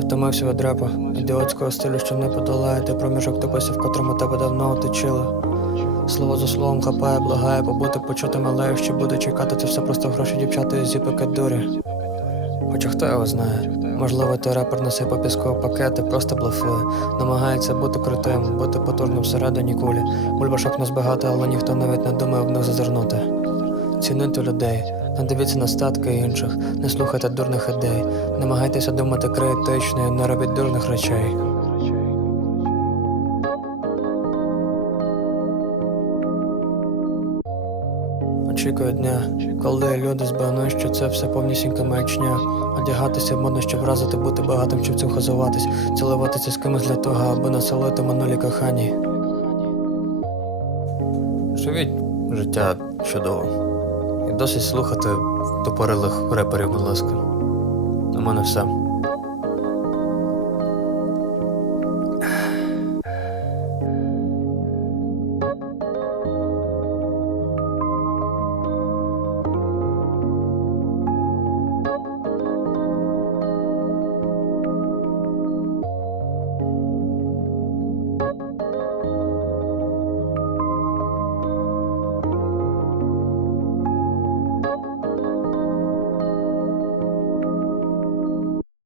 Втомився від репу, ідіотського стилю, що не подолає ти проміжок дописів, в котрому тебе давно оточили. Слово за словом хапає, благає, побути почутим, але що буде чекати, це все просто гроші дівчата і зіпики дурі. Хоча хто його знає, можливо, той репер насипав піскові пакети, просто блефує, намагається бути крутим, бути потужним всередині кулі. Бульбашок не збагати, але ніхто навіть не думає в них зазирнути. Цінуйте людей, не дивіться на статки інших, не слухайте дурних ідей, намагайтеся думати критично і не робіть дурних речей. Очікую дня, коли люди збагнуть, що це все повнісінька маячня. Одягатися модно, щоб вразити, бути багатим, щоб цим хазуватись, цілуватися з кимось для того, аби насолити минулі кохані. Живіть життя чудово. Досить слухати топорилих реперів, будь ласка. У мене все.